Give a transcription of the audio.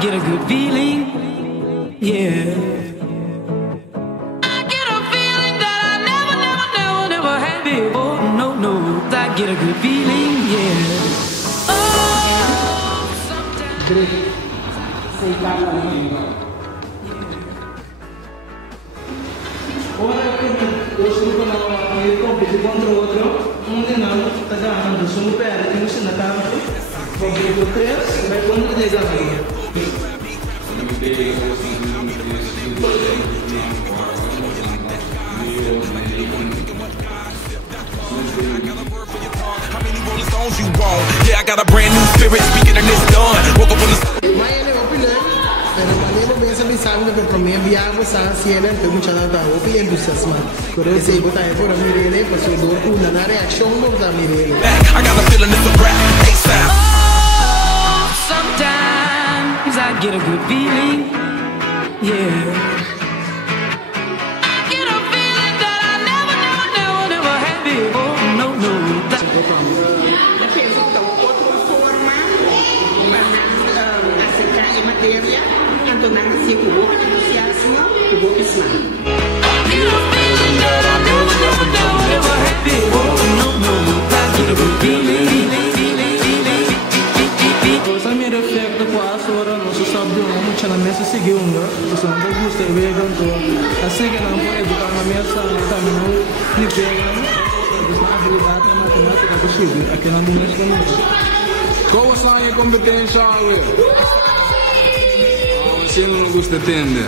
get a good feeling, yeah. I get a feeling that I never had before. No, I get a good feeling, yeah. Oh, sometimes. Ora eu estou na competição contra o outro, não está ganhando super, tem que na cama, competição 3, vai contra 10 anos. You want. Yeah, I got a brand new spirit speaking and it's done. Woke up on the pero maneiro pensa pensando que para mim viajar sa cielo tem muita nada o que entusiasmado pero esse botar é por mirele passou do na reaction não da mirele I got a feeling it's a rap ASAP. Oh, sometimes I get a good feeling, yeah. I get a feeling that I never had before. No. Eu penso que outra forma para acercar a matéria, tanto na nascer com o entusiasmo, com o pismão. I get a feeling that I never had before. No, I get a good feeling. Cosa mi reflette qua sopra non so sappiamo c'è la messa seconda sono da gusto e vedo a seguire un po' educare la messa también ni pegano na habilidade na matemática possível aqui na minha escola. Qual é a competência? Se não gosta de tende.